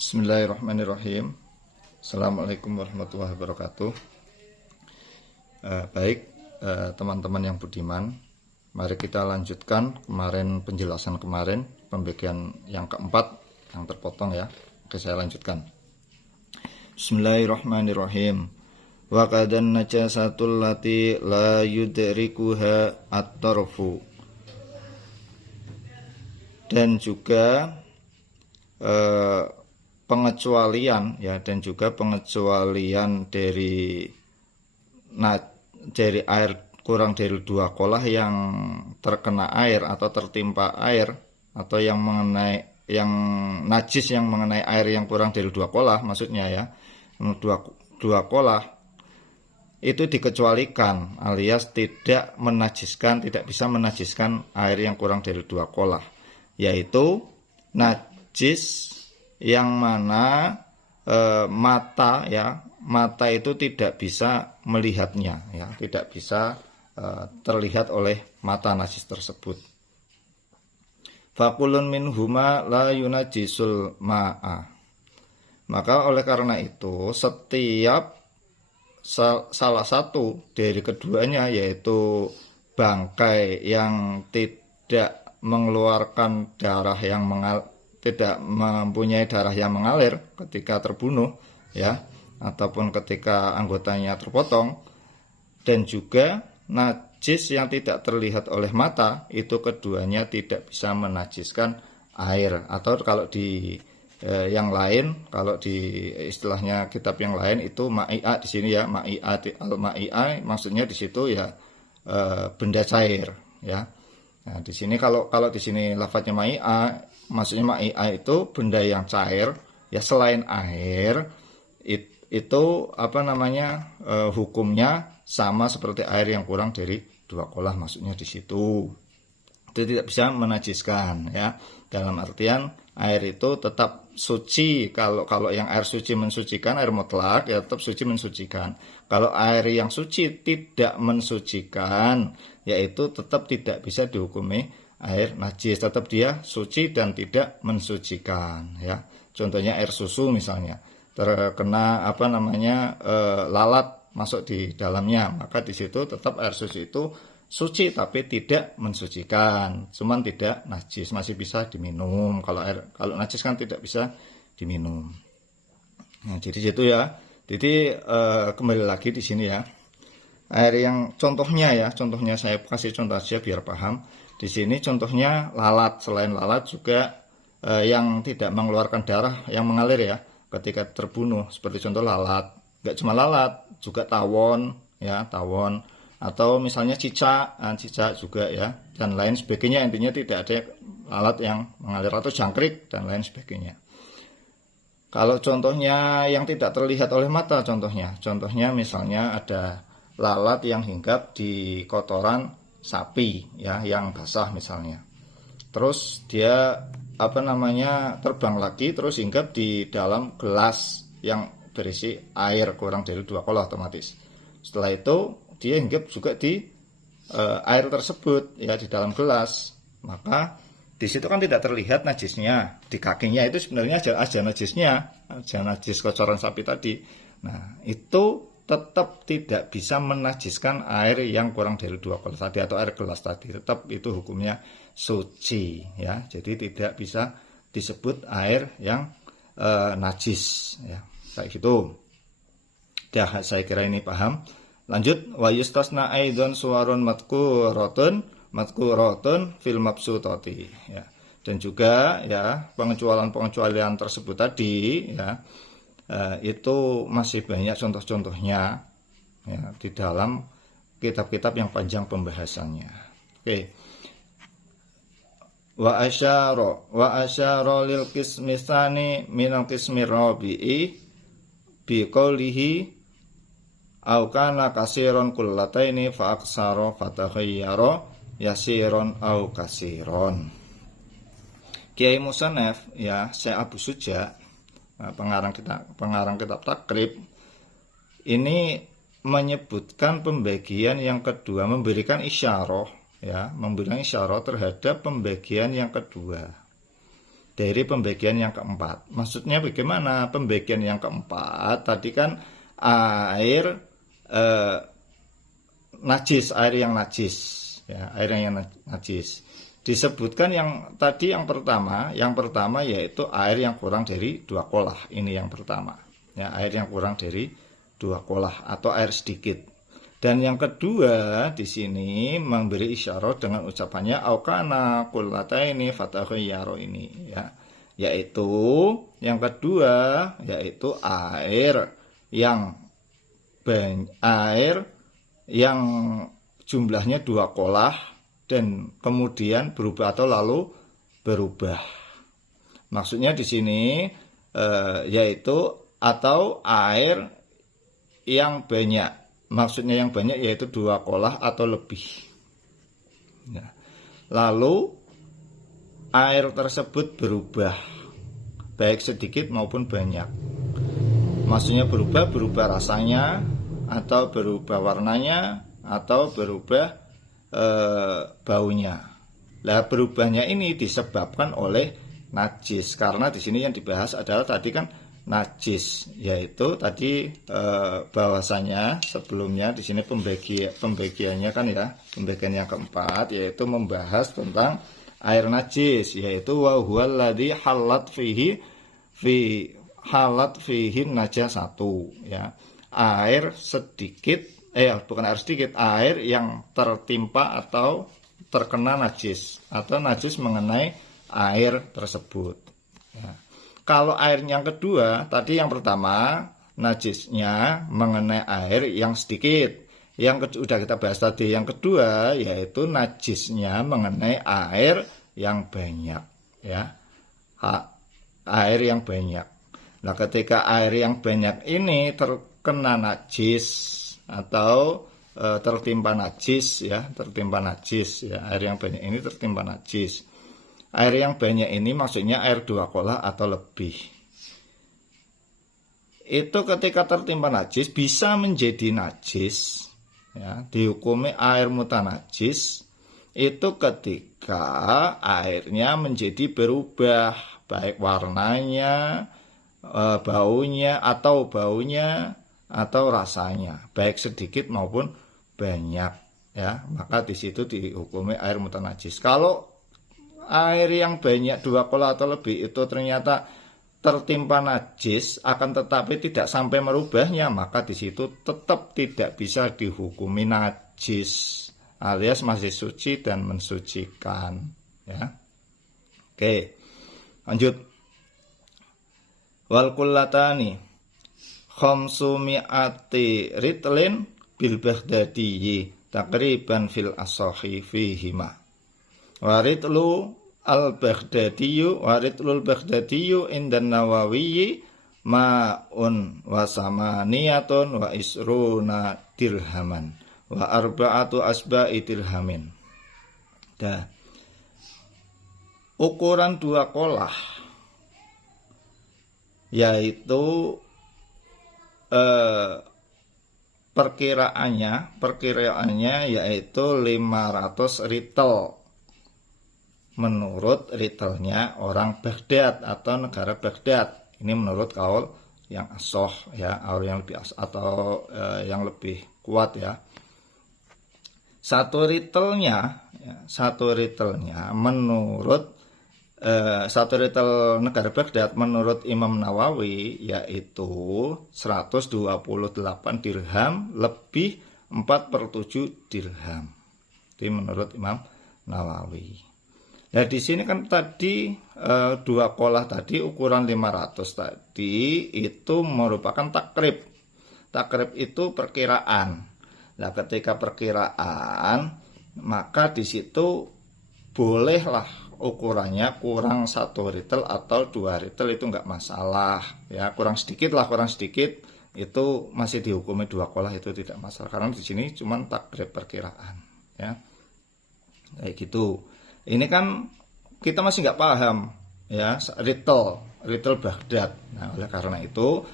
Bismillahirrahmanirrahim. Assalamualaikum warahmatullahi wabarakatuh. Teman-teman yang budiman, mari kita lanjutkan penjelasan kemarin, pembagian yang keempat yang terpotong ya. Oke, saya lanjutkan. Bismillahirrahmanirrahim. Wa qadan najasatul lati la yudrikuha at-tarfu. Dan juga pengecualian ya, dan juga pengecualian dari air kurang dari 2 kolah yang terkena air atau tertimpa air, atau yang najis yang mengenai air yang kurang dari 2 kolah, maksudnya ya, 2 kolah itu dikecualikan, alias tidak bisa menajiskan air yang kurang dari 2 kolah, yaitu najis yang mana mata itu tidak bisa melihatnya ya, tidak bisa terlihat oleh mata najis tersebut. Fakulun minhuma la yunajisul ma'a. Maka oleh karena itu setiap salah satu dari keduanya, yaitu bangkai yang tidak mengeluarkan darah yang tidak mempunyai darah yang mengalir ketika terbunuh ya, ataupun ketika anggotanya terpotong, dan juga najis yang tidak terlihat oleh mata, itu keduanya tidak bisa menajiskan air. Atau kalau di yang lain, kalau di istilahnya kitab yang lain itu ma'i'a di sini ya, al-ma'i'a maksudnya di situ ya benda cair ya. Nah, di sini kalau di sini lafadznya ma'i'a, maksudnya ma'i'a itu benda yang cair ya, selain air. Itu hukumnya sama seperti air yang kurang dari 2 kolah, maksudnya di situ. Itu tidak bisa menajiskan ya. Dalam artian air itu tetap suci. Kalau yang air suci mensucikan, air mutlak ya tetap suci mensucikan. Kalau air yang suci tidak mensucikan, yaitu tetap tidak bisa dihukumi air najis, tetap dia suci dan tidak mensucikan ya. Contohnya air susu misalnya, terkena lalat masuk di dalamnya, maka di situ tetap air susu itu suci tapi tidak mensucikan, cuman tidak najis, masih bisa diminum. Kalau najis kan tidak bisa diminum. Nah, jadi itu ya. Jadi kembali lagi di sini ya. Air yang contohnya saya kasih contoh aja biar paham. Di sini contohnya lalat, selain lalat juga yang tidak mengeluarkan darah yang mengalir ya ketika terbunuh, seperti contoh lalat. Enggak cuma lalat, juga tawon ya, tawon, atau misalnya cicak juga ya, dan lain sebagainya. Intinya tidak ada lalat yang mengalir, atau jangkrik dan lain sebagainya. Kalau contohnya yang tidak terlihat oleh mata, contohnya misalnya ada lalat yang hinggap di kotoran sapi ya, yang basah misalnya. Terus dia terbang lagi, terus hinggap di dalam gelas yang berisi air kurang dari 2 kolah otomatis. Setelah itu dia hinggap juga di air tersebut ya, di dalam gelas. Maka di situ kan tidak terlihat najisnya. Di kakinya itu sebenarnya aja najis kotoran sapi tadi. Nah, itu tetap tidak bisa menajiskan air yang kurang dari 2 kolah tadi atau air gelas tadi. Tetap itu hukumnya suci ya. Jadi tidak bisa disebut air yang najis ya. Kayak gitu. Dah, saya kira ini paham. Lanjut, wa yustasna aidon suwarun madkuratun fil mabsutati ya. Dan juga ya, pengecualian tersebut tadi ya, itu masih banyak contoh-contohnya ya, di dalam kitab-kitab yang panjang pembahasannya. Oke. Wa asyara lil qismisani minal qismir rabi'i bi qawlihi au kana kasiron kullataini fa aksara fatakhayyara yasiron au kasiron. Kiai Musannaf ya, Syekh Abu Suja, pengarang kitab Takrib, ini menyebutkan pembagian yang kedua, memberikan isyarah terhadap pembagian yang kedua. dari pembagian yang keempat. Maksudnya bagaimana? Pembagian yang keempat tadi kan air najis, air yang najis, ya, air yang najis. Disebutkan yang tadi yang pertama yaitu air yang kurang dari 2 kolah. Ini yang pertama. Ya, air yang kurang dari 2 kolah atau air sedikit. Dan yang kedua di sini memberi isyarat dengan ucapannya aukana kullataini fataghayyara ini, ya. Yaitu yang kedua yaitu air yang jumlahnya 2 kolah dan kemudian berubah atau lalu berubah. Maksudnya di sini yaitu atau air yang banyak. Maksudnya yang banyak yaitu 2 kolah atau lebih. Ya. Lalu air tersebut berubah, baik sedikit maupun banyak. Maksudnya berubah rasanya, atau berubah warnanya, atau berubah baunya. Nah, berubahnya ini disebabkan oleh najis, karena di sini yang dibahas adalah tadi kan najis, yaitu tadi bahwasanya sebelumnya di sini pembagiannya kan ya, pembagian yang keempat yaitu membahas tentang air najis, yaitu wa huwal ladzi halat fihi najasatu, ya. Air sedikit bukan air sedikit, air yang tertimpa atau terkena najis atau najis mengenai air tersebut, ya. Kalau air yang kedua, tadi yang pertama najisnya mengenai air yang sedikit. Yang sudah kita bahas tadi, yang kedua yaitu najisnya mengenai air yang banyak, ya. Air yang banyak. Nah, ketika air yang banyak ini terkena najis atau tertimpa najis, ya, air yang banyak ini tertimpa najis. Air yang banyak ini maksudnya air 2 kolah atau lebih. Itu ketika tertimpa najis bisa menjadi najis, ya, dihukumi air mutanajis itu ketika airnya menjadi berubah, baik warnanya, baunya atau rasanya, baik sedikit maupun banyak, ya. Maka di situ dihukumi air mutanajis. Kalau air yang banyak 2 kolah atau lebih itu ternyata tertimpa najis akan tetapi tidak sampai merubahnya, maka di situ tetap tidak bisa dihukumi najis, alias masih suci dan mensucikan, ya. Oke, lanjut. Wal kullatani khamsumi'ati ritlin bil baghdadiyyi takriban fil asahi fihima. Waritlu al-Baghdadiyyu waritlul Baghdadiyyu indan Nawawi ma'un wa samaniyatun wa isruna dirhaman wa arba'atu asba'i dirhamin. Dah. Ukuran 2 kolah yaitu perkiraannya yaitu 500 ritel menurut ritelnya orang Baghdad atau negara Baghdad. Ini menurut kaul yang asoh, ya, yang lebih atau yang lebih kuat, ya. Satu ritelnya menurut satu ritel negara Baghdad menurut Imam Nawawi yaitu 128 dirham lebih 4/7 dirham. Itu menurut Imam Nawawi. Nah, di sini kan tadi 2 kolah tadi ukuran 500 tadi itu merupakan takrib. Takrib itu perkiraan. Nah, ketika perkiraan maka di situ bolehlah ukurannya kurang 1 ritel atau 2 ritel, itu enggak masalah, ya. Kurang sedikit itu masih dihukumi 2 kolah, itu tidak masalah karena di sini cuma takrib perkiraan, ya. Kayak gitu. Ini kan kita masih nggak paham, ya, ritel Baghdad. Nah, oleh karena itu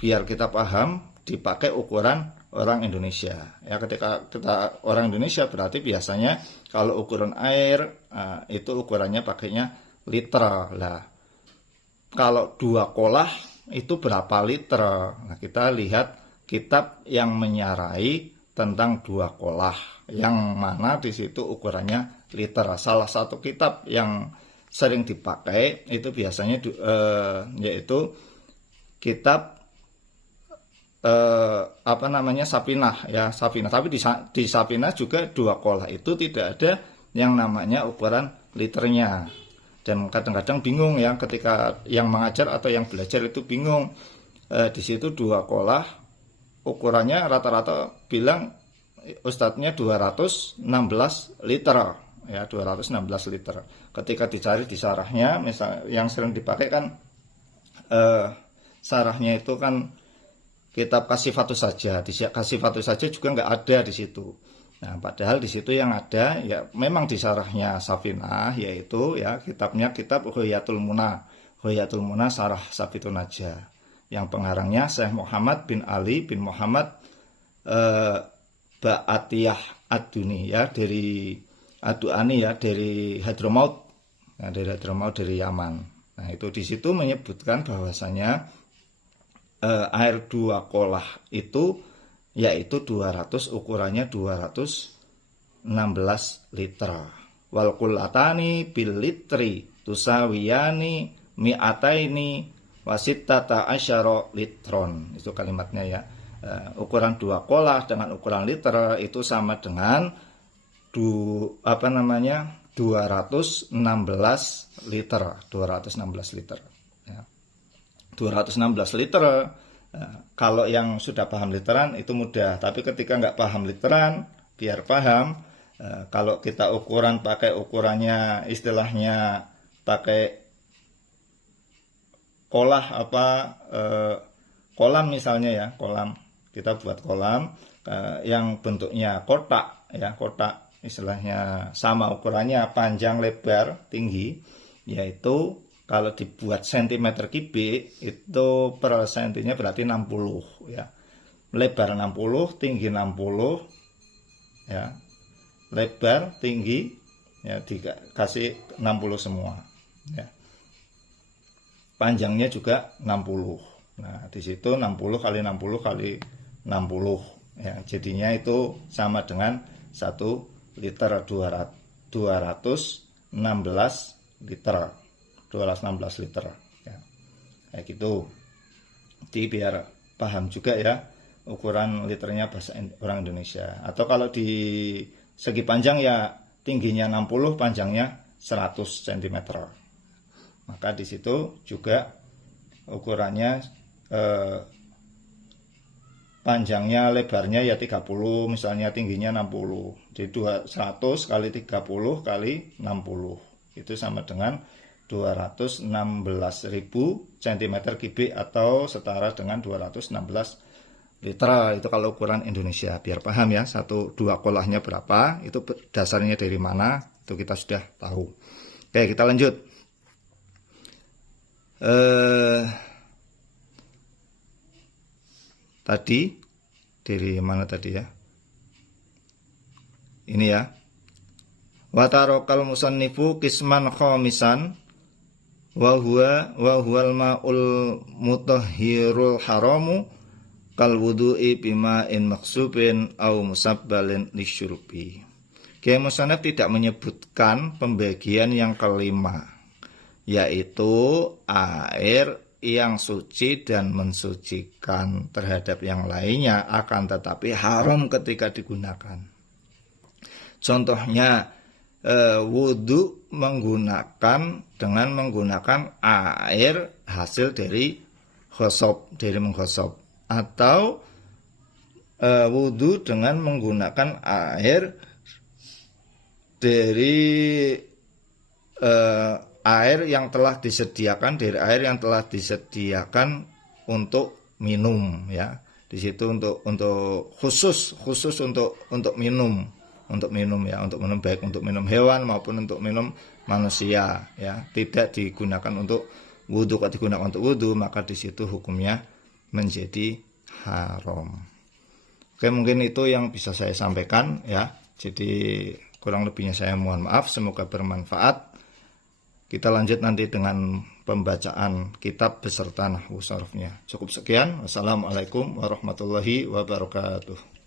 biar kita paham dipakai ukuran orang Indonesia, ya. Ketika kita orang Indonesia berarti biasanya kalau ukuran air itu ukurannya pakainya liter. Lah, kalau 2 kolah itu berapa liter? Nah, kita lihat kitab yang menyarai tentang 2 kolah, yang mana di situ ukurannya liter. Salah satu kitab yang sering dipakai itu biasanya yaitu kitab Sapinah ya, Sapinah. Tapi di Sapinah juga 2 kolah itu tidak ada yang namanya ukuran liternya. Dan kadang-kadang bingung ya, ketika yang mengajar atau yang belajar itu bingung. Di situ 2 kolah ukurannya rata-rata bilang ustadznya 216 liter ya, 216 liter. Ketika dicari di sarahnya, misal yang sering dipakai kan sarahnya itu kan kitab Kasifatus Saja. Di Kasifatus Saja juga nggak ada di situ. Nah, padahal di situ yang ada ya memang di sarahnya Safinah, yaitu ya kitabnya kitab Ghoyatul Muna. Ghoyatul Muna Sarah Safitun Najah, yang pengarangnya Syekh Muhammad bin Ali bin Muhammad Ba'atiyah Ad-Duni ya, dari Ad-Duani ya, dari Hadramaut. Nah, dari Hadramaut, dari Yaman. Nah, itu di situ menyebutkan bahwasanya air 2 kolah itu yaitu 200, ukurannya 216 liter. Wal kullatani bil litri tusawiyani mi'ataini wasittata asyara litron. Itu kalimatnya ya. Ukuran 2 kolah dengan ukuran liter itu sama dengan 216 liter. 216 liter ya. 216 liter. Kalau yang sudah paham literan itu mudah, tapi ketika nggak paham literan, biar paham, kalau kita pakai ukurannya istilahnya pakai kolah kolam misalnya ya, kolam, kita buat kolam yang bentuknya kotak ya, kotak istilahnya sama ukurannya panjang, lebar, tinggi, yaitu kalau dibuat sentimeter kubik itu per sentinya berarti 60 ya. Lebar 60, tinggi 60 ya. Lebar, tinggi ya dikasih 60 semua ya. Panjangnya juga 60. Nah, di situ 60 kali 60 kali 60 ya. Jadinya itu sama dengan 1 liter 216 liter. 216 liter ya. Kayak gitu. Jadi biar paham juga ya ukuran liternya bahasa orang Indonesia. Atau kalau di segi panjang ya tingginya 60, panjangnya 100 cm. Maka di situ juga ukurannya panjangnya, lebarnya ya 30, misalnya tingginya 60. Jadi 100 kali 30 kali 60. Itu sama dengan 216.000 cm kubik atau setara dengan 216 liter. Itu kalau ukuran Indonesia, biar paham ya, 1-2 kolahnya berapa, itu dasarnya dari mana, itu kita sudah tahu. Oke, kita lanjut. Tadi dari mana tadi ya? Ini ya. Wa tarokal musannifu kisman khamisan wa huwal ma'ul mutahhirul haramu kal wudu'i bima'in maksubin au musabbalin lisyurbi. Kiai Musannaf tidak menyebutkan pembagian yang kelima, yaitu air yang suci dan mensucikan terhadap yang lainnya, akan tetapi haram ketika digunakan. Contohnya wudhu dengan menggunakan air hasil dari menggosok, atau wudhu dengan menggunakan air dari air yang telah disediakan untuk minum ya. Di situ untuk khusus untuk minum ya, untuk minum, baik untuk minum hewan maupun untuk minum manusia ya, tidak digunakan untuk wudhu. Kalau digunakan untuk wudhu, maka di situ hukumnya menjadi haram. Oke, mungkin itu yang bisa saya sampaikan ya. Jadi kurang lebihnya saya mohon maaf, semoga bermanfaat. Kita lanjut nanti dengan pembacaan kitab beserta nahwu sarfnya. Cukup sekian. Wassalamualaikum warahmatullahi wabarakatuh.